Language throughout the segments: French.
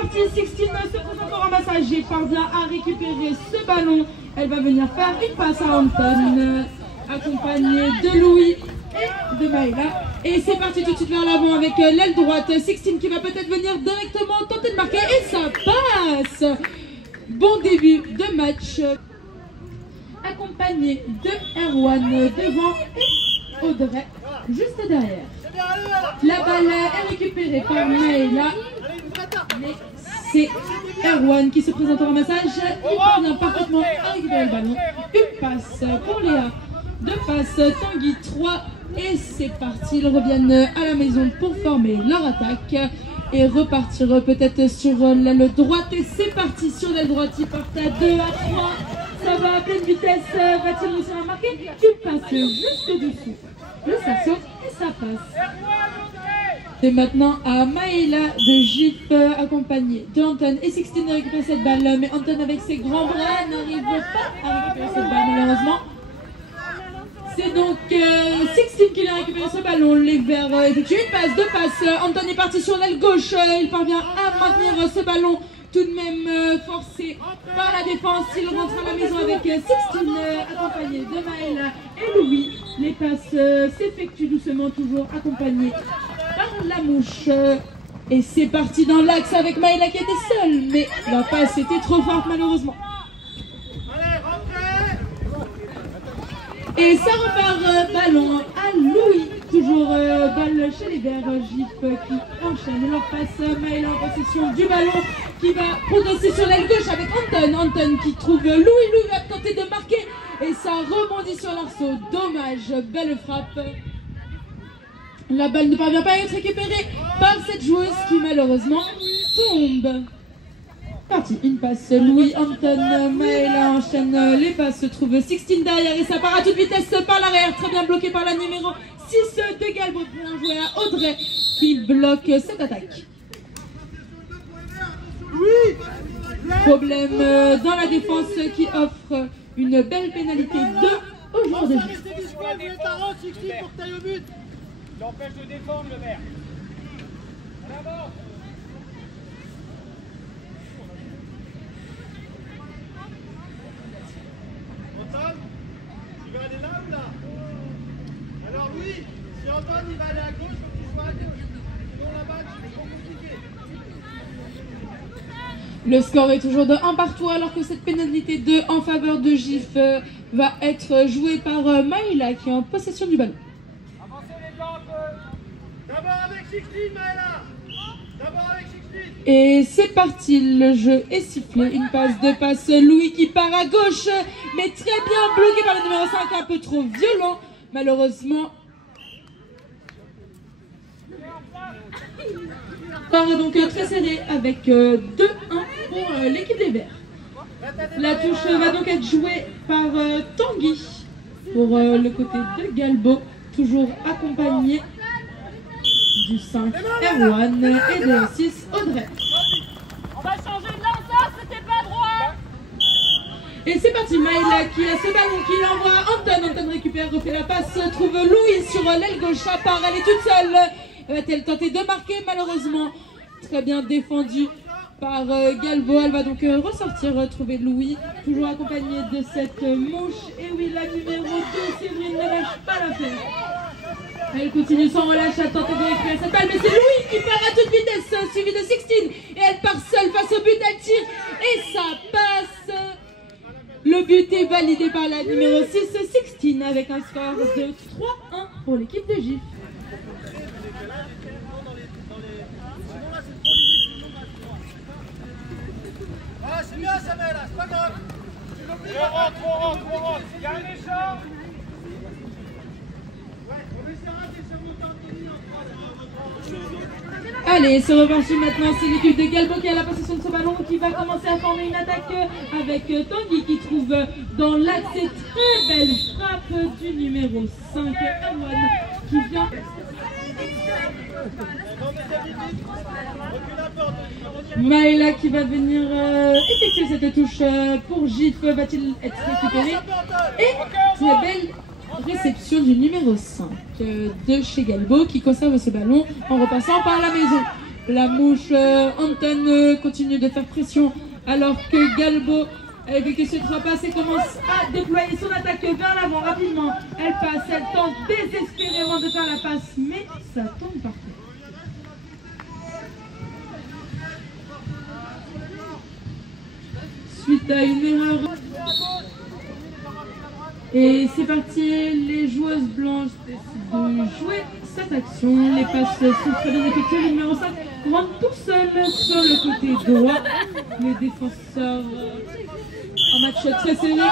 partie. 16 se présente au ramassage et parvient à récupérer ce ballon. Elle va venir faire une passe à Anton, accompagnée de Louis et de Maëla. Et c'est parti tout de suite vers l'avant avec l'aile droite. 16 qui va peut-être venir directement tenter de marquer et ça passe. Bon début de match. Accompagné de Erwan devant et Audrey juste derrière. La balle est récupérée par Maëla, mais c'est Erwan qui se présente au ramassage. Il parvient parfaitement à récupérer le ballon. Une passe pour Léa, deux passes Tanguy, 3 et c'est parti. Ils reviennent à la maison pour former leur attaque et repartir peut-être sur l'aile droite. Et c'est parti sur l'aile droite, ils partent à 2 à 3. Ça va à pleine vitesse, va-t-il réussir à marquer? Il passe juste au-dessus. Le ça saute et ça passe. Et maintenant à Maëla de Gif, accompagnée de Anton et 16 récupère cette balle. Mais Anton avec ses grands bras n'arrive pas à récupérer cette balle malheureusement. C'est donc 16 qui a récupéré ce ballon. Les Verts effectuent une passe, deux passes. Anton est parti sur l'aile gauche. Il parvient à maintenir ce ballon. Tout de même forcé par la défense. Il rentre à la maison avec 16 accompagné de Maëla et Louis. Les passes s'effectuent doucement, toujours accompagnées par la mouche. Et c'est parti dans l'axe avec Maëla qui était seule. Mais la passe était trop forte malheureusement. Et ça repart ballon à Louis. Toujours balle chez les Verts. Gif qui enchaîne leur passe. Maëla en possession du ballon qui va progresser sur l'aile gauche avec Anton. Anton qui trouve Louis. Louis va tenter de marquer et ça rebondit sur l'arceau. Dommage, belle frappe. La balle ne parvient pas à être récupérée par cette joueuse qui malheureusement tombe. Parti, une passe, Louis, Anton, Maëla enchaîne les passes, se trouve 16 derrière et ça part à toute vitesse par l'arrière, très bien bloqué par la numéro 6 de Galbo, bien joué à Audrey qui bloque cette attaque. Problème dans la défense qui offre une belle pénalité 2 au joueur de jeu. J'empêche de défendre le vert. En avant. Antoine, tu vas aller là ou là? Alors oui, si Antoine il va aller à gauche, il faut que tu sois à gauche. Sinon la balle, c'est trop compliqué. Le score est toujours de 1 partout alors que cette pénalité 2 en faveur de Gif va être jouée par Maëla qui est en possession du ballon. Avancez les blancs un peu. D'abord avec 16, Maëla. D'abord avec 16. Et c'est parti, le jeu est sifflé. Une passe, deux passes, Louis qui part à gauche, mais très bien bloqué par le numéro 5, un peu trop violent, malheureusement. Score donc très serré avec 2-1 pour l'équipe des Verts. La touche va donc être jouée par Tanguy pour le côté de Galbo, toujours accompagné du 5 Erwan et de 6 Audrey. On va changer de lançage, c'était pas droit. Et c'est parti, Maëla qui a ce ballon qui l'envoie à Anton. Anton récupère, refait la passe, trouve Louis sur l'aile gauche à part. Elle est toute seule. Va-t-elle tenter de marquer? Malheureusement, très bien défendu par Galbo. Elle va donc ressortir, trouver Louis, toujours accompagnée de cette mouche. Et oui, la numéro 2, Séverine, ne lâche pas l'affaire. Elle continue sans relâche à tenter de récupérer cette balle, mais c'est Louis qui part à toute vitesse, suivi de 16. Et elle part seule face au but, elle tire et ça passe. Le but est validé par la numéro 6, 16, avec un score de 3-1 pour l'équipe de Gif. Ah, c'est bien ça, Maëla, c'est pas grave. On rentre. Il y a un échange. Allez, c'est reparti maintenant, c'est l'équipe de Galbo qui a la possession de ce ballon qui va commencer à former une attaque avec Tanguy qui trouve dans l'axe cette très belle frappe du numéro 5, Erwan, qui vient. Maëla qui va venir effectuer cette touche pour Gif, va-t-il être récupéré? Et très belle réception du numéro 5 de chez Galbo qui conserve ce ballon en repassant par la maison. La mouche Anton continue de faire pression alors que Galbo a effectué ses 3 passes et commence à déployer son attaque vers l'avant rapidement. Elle passe, elle tente désespérément de faire la passe, mais ça tombe par terre. Suite à une erreur. Et c'est parti, les joueuses blanches décident de jouer cette action. Les passes sont très bien effectuées. Le numéro 5 rentre tout seul sur le côté droit. Les défenseurs en match très serré.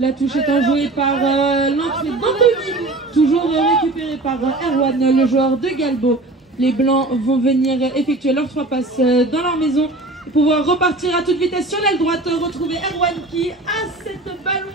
La touche étant jouée par l'entrée d'Anthony, toujours récupérée par Erwan, le joueur de Galbo. Les blancs vont venir effectuer leurs 3 passes dans leur maison et pouvoir repartir à toute vitesse sur l'aile droite, retrouver Erwan qui a cette ballon.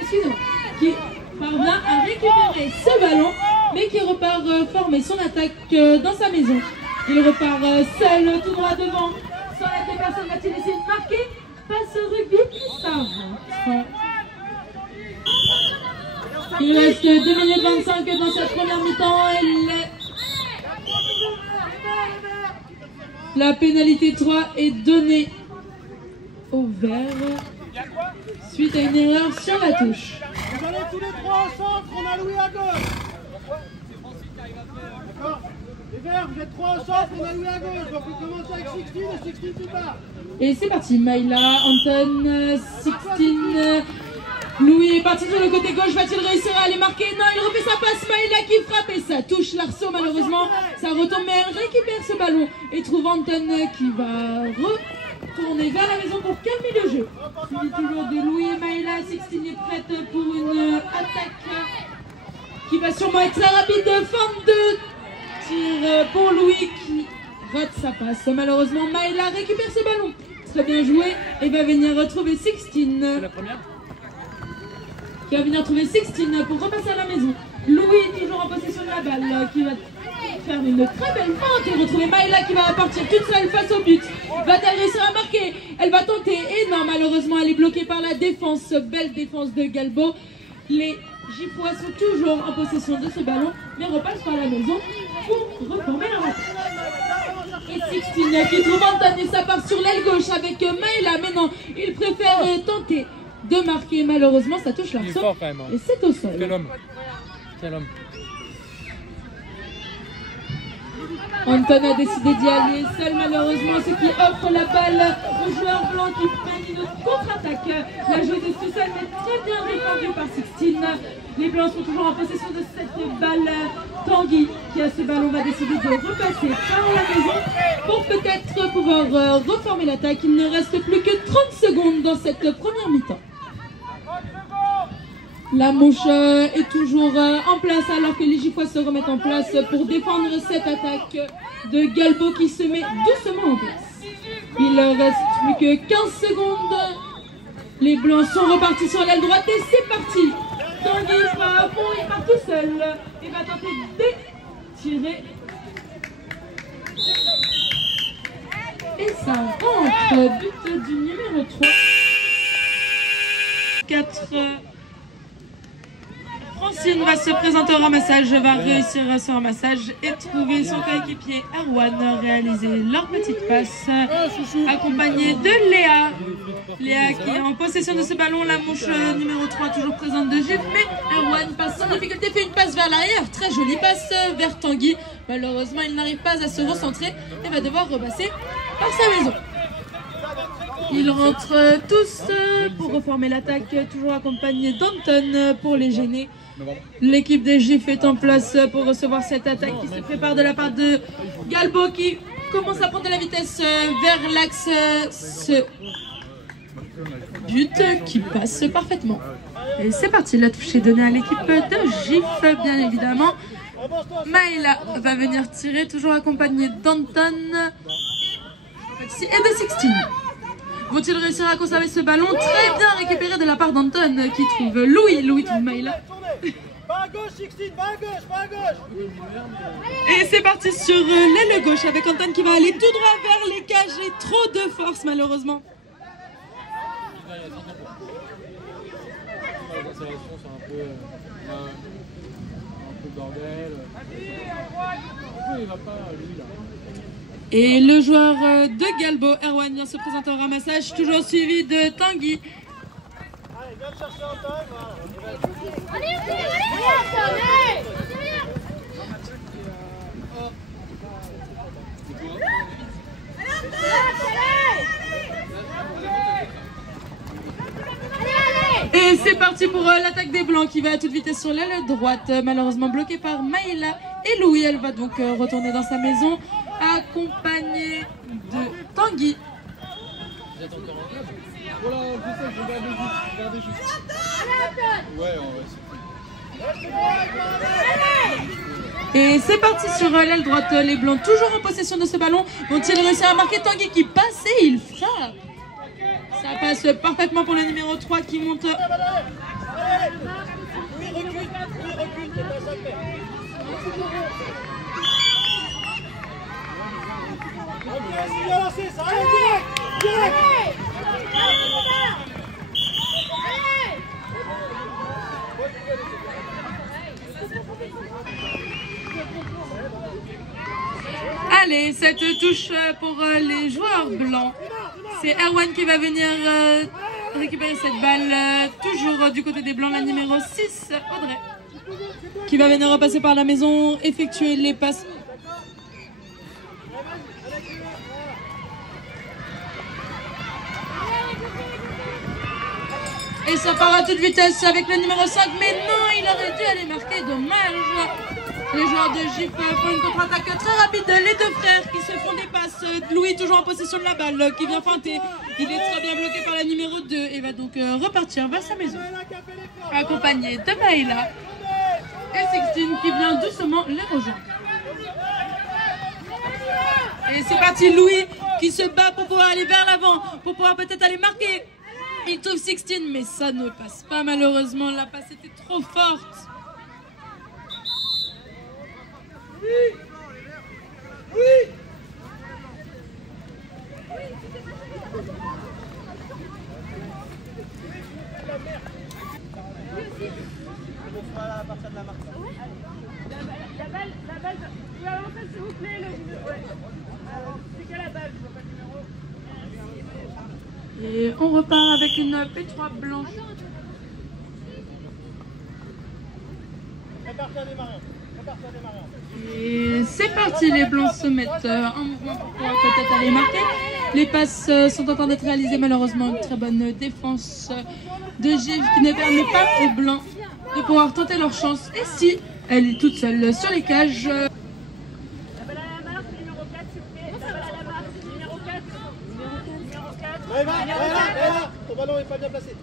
Excusez-moi, qui parvient à récupérer ce ballon, mais qui repart former son attaque dans sa maison. Il repart seul, tout droit devant. Sans laquelle personne va-t-il essayer de marquer? Passe rugby, ça rentre. Il reste 2 minutes 25 dans cette première mi-temps. La pénalité 3 est donnée au vert suite à une erreur sur la touche. Vous allez tous les 3 au centre, on a Louis à gauche. D'accord. Les verts, vous êtes 3 au centre, on a Louis à gauche. Donc on commence avec 16 et 16 tout bas. Et c'est parti, Maïla, Anton, 16, Louis est parti sur le côté gauche, va-t-il réussir à aller marquer? Non, il refait sa passe, Maïla qui frappe et ça touche l'arceau malheureusement. Ça retombe mais elle récupère ce ballon et trouve Anton qui va retourner vers la maison pour calmer le jeu. Suivi toujours de Louis et Maïla, 16 est prête pour une attaque qui va sûrement être très rapide. Fin de tir pour Louis qui rate sa passe. Malheureusement, Maïla récupère ce ballon. Très bien joué et va venir retrouver 16. C'est la première qui va venir trouver 16 pour repasser à la maison. Louis toujours en possession de la balle qui va faire une très belle feinte et retrouver Maïla qui va partir toute seule face au but. Va-t-elle réussir à marquer? Elle va tenter et non, malheureusement elle est bloquée par la défense. Belle défense de Galbo. Les Giffois sont toujours en possession de ce ballon mais repassent par la maison pour reformer leur attaque. Et 16 qui trouve Anton et ça part sur l'aile gauche avec Maïla, mais non, il préfère tenter de marquer, malheureusement ça touche l'arceau et c'est au sol. Quel homme. Quel homme. Anton a décidé d'y aller seul malheureusement, ce qui offre la balle au joueur blanc qui fait une contre-attaque. La joueuse est tout seule mais très bien défendue par 16. Les blancs sont toujours en possession de cette balle. Tanguy qui a ce ballon va décider de repasser par la maison pour peut-être pouvoir reformer l'attaque. Il ne reste plus que 30 secondes dans cette première mi-temps. La mouche est toujours en place alors que les Giffois se remettent en place pour défendre cette attaque de Galbo qui se met doucement en place. Il reste plus que 15 secondes. Les blancs sont repartis sur l'aile droite et c'est parti. Tanguy va à fond, il part tout seul et va tenter de tirer. Et ça rentre, but du numéro 3. 4. Francine va se présenter au ramassage, va réussir ce ramassage et trouver son coéquipier Erwan, réaliser leur petite passe, accompagnée de Léa. Léa qui est en possession de ce ballon, la mouche numéro 3 toujours présente de Gif, mais Erwan passe sans difficulté, fait une passe vers l'arrière, très jolie passe vers Tanguy. Malheureusement, il n'arrive pas à se recentrer et va devoir repasser par sa maison. Ils rentrent tous pour reformer l'attaque, toujours accompagné d'Anton pour les gêner. L'équipe des Gifs est en place pour recevoir cette attaque qui se prépare de la part de Galbo qui commence à prendre de la vitesse vers l'axe. Ce but qui passe parfaitement. Et c'est parti, la touche est donnée à l'équipe de Gif, bien évidemment. Maïla va venir tirer, toujours accompagnée d'Anton et de 16. Vont-ils réussir à conserver ce ballon? Très bien récupéré de la part d'Anton qui trouve Louis. Louis trouve Maïla. Va à gauche, 16, va à gauche, va à gauche. Et c'est parti sur l'aile gauche avec Anton qui va aller tout droit vers les cages et trop de force malheureusement. bordel. Pourquoi il va pas, lui, là? Et le joueur de Galbo, Erwan, vient se présenter au ramassage, toujours suivi de Tanguy. Allez, viens te chercher Antoine. Et c'est parti pour l'attaque des Blancs qui va à toute vitesse sur l'aile droite, malheureusement bloquée par Maïla et Louis. Elle va donc retourner dans sa maison, accompagnée de Tanguy. Voilà, je sais, je regardais juste. Ouais, Et c'est parti sur l'aile droite, les Blancs toujours en possession de ce ballon. Vont-ils réussir à marquer? Tanguy qui passe et il frappe. Ça passe parfaitement pour le numéro 3 qui monte. Oui, recule, c'est pas ça fait. Ok, c'est bien lancé, ça allez, direct. Allez, cette touche pour les joueurs blancs. C'est Erwan qui va venir récupérer cette balle, toujours du côté des Blancs, la numéro 6, Audrey, qui va venir repasser par la maison, effectuer les passes. Et ça part à toute vitesse avec le numéro 5, mais non, il aurait dû aller marquer, dommage. Les joueurs de GIF font une contre-attaque très rapide. Les deux frères qui se font des passes. Louis toujours en possession de la balle, qui vient feinter. Il est très bien bloqué par la numéro 2 et va donc repartir vers sa maison. Accompagné de Maïla et Sixtine qui vient doucement les rejoindre. Et c'est parti, Louis qui se bat pour pouvoir aller vers l'avant, pour pouvoir peut-être aller marquer. Il trouve Sixtine, mais ça ne passe pas malheureusement. La passe était trop forte. Oui. À partir de la marque. La balle, tu vas lancer s'il vous plaît, ouais. C'est quelle la balle, je vois pas le numéro. Et on repart avec une P3 blanche. Prépare-toi à démarrer. Et c'est parti, les Blancs se mettent en mouvement pour pouvoir peut-être aller marquer. Les passes sont en train d'être réalisées, malheureusement une très bonne défense de Gilles qui ne permet pas aux Blancs de pouvoir tenter leur chance. Et si elle est toute seule sur les cages. La balle à la marque, numéro 4 s'il vous plaît. La balle à la marque, numéro 4. Numéro 4. Là, ton ballon n'est pas bien placé.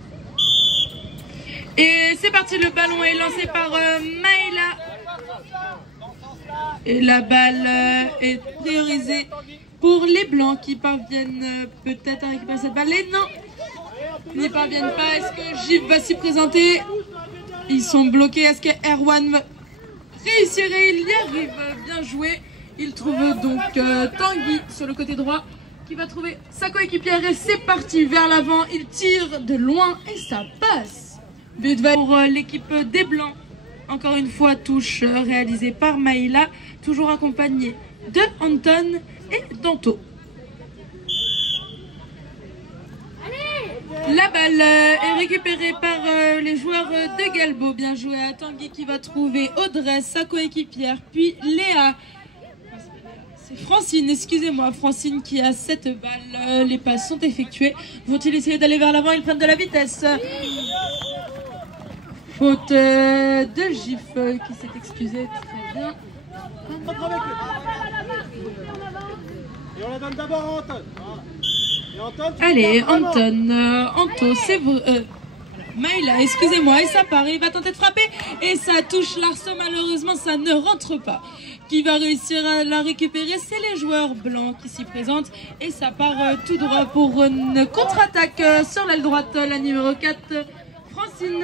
Et c'est parti, le ballon est lancé par Maïla. Et la balle est priorisée pour les Blancs qui parviennent peut-être à récupérer cette balle. Et non, ils n'y parviennent pas. Est-ce que Gilles va s'y présenter? Ils sont bloqués. Est-ce que Erwan va réussir? Il y arrive. Bien joué. Il trouve donc Tanguy sur le côté droit qui va trouver sa coéquipière. Et c'est parti vers l'avant. Il tire de loin et ça passe. But pour l'équipe des Blancs. Encore une fois, touche réalisée par Maïla, toujours accompagnée de Anton et d'Anto. La balle est récupérée par les joueurs de Galbo. Bien joué à Tanguy qui va trouver Audrey, sa coéquipière, puis Léa. C'est Francine, excusez-moi, Francine qui a cette balle. Les passes sont effectuées. Vont-ils essayer d'aller vers l'avant? Ils prennent de la vitesse. Faute de Gif qui s'est excusé très bien. Et on la donne d'abord à Anton. Et Anton, allez, Anton, Anto, c'est vous. Maïla, excusez-moi, et ça part, il va tenter de frapper. Et ça touche l'arceau, malheureusement, ça ne rentre pas. Qui va réussir à la récupérer? C'est les joueurs blancs qui s'y présentent. Et ça part tout droit pour une contre-attaque sur l'aile droite, la numéro 4, Francine.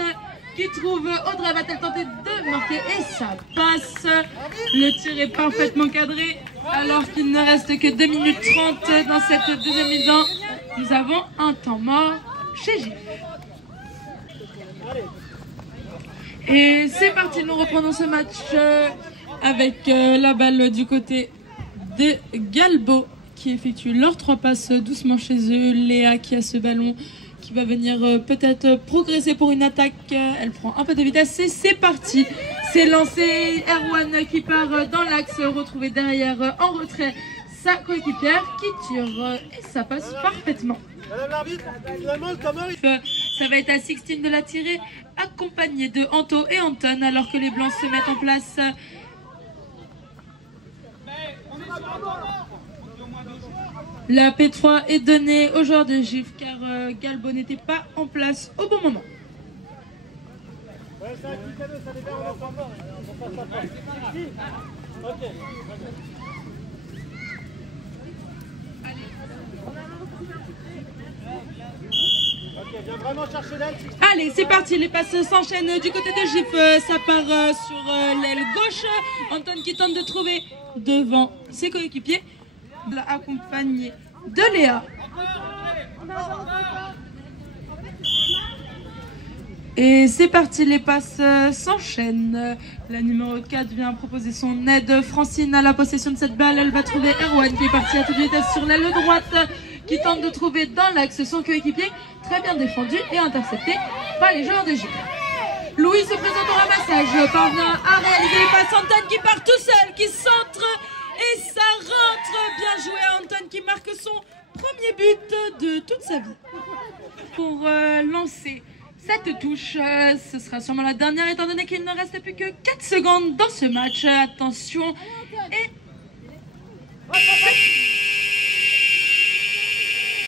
Qui trouve Audrey, va-t-elle tenter de marquer? Et ça passe. Le tir est parfaitement cadré alors qu'il ne reste que 2 minutes 30 dans cette deuxième mi-temps. Nous avons un temps mort chez Gif. Et c'est parti, nous reprenons ce match avec la balle du côté de Galbo qui effectue leurs 3 passes doucement chez eux. Léa qui a ce ballon qui va venir peut-être progresser pour une attaque. Elle prend un peu de vitesse et c'est parti. C'est lancé. Erwan qui part dans l'axe, retrouvé derrière en retrait sa coéquipière qui tire et ça passe parfaitement. Madame l'arbitre, finalement le commun... Ça va être à Sixtine de la tirer, accompagné de Anto et Anton, alors que les Blancs se mettent en place. La P3 est donnée aux joueurs de GIF car Galbo n'était pas en place au bon moment. Ouais, c'est un petit cadeau, ça libère un enfant mort. On passe après. Ok. Ok, viens vraiment chercher l'aile. Allez, c'est parti, les passes s'enchaînent du côté de GIF. Ça part sur l'aile gauche. Anton qui tente de trouver devant ses coéquipiers. Accompagné de Léa. Et c'est parti, les passes s'enchaînent. La numéro 4 vient proposer son aide. Francine a la possession de cette balle. Elle va trouver Erwan qui est parti à toute vitesse sur l'aile droite, qui tente de trouver dans l'axe son coéquipier. Très bien défendu et intercepté par les joueurs de Gilles. Louis se présente au ramassage, parvient à réaliser les passes. Anton qui part tout seul, qui centre et ça rentre. Bien joué à Anton qui marque son premier but de toute sa vie. Pour lancer cette touche, ce sera sûrement la dernière étant donné qu'il ne reste plus que 4 secondes dans ce match. Attention et...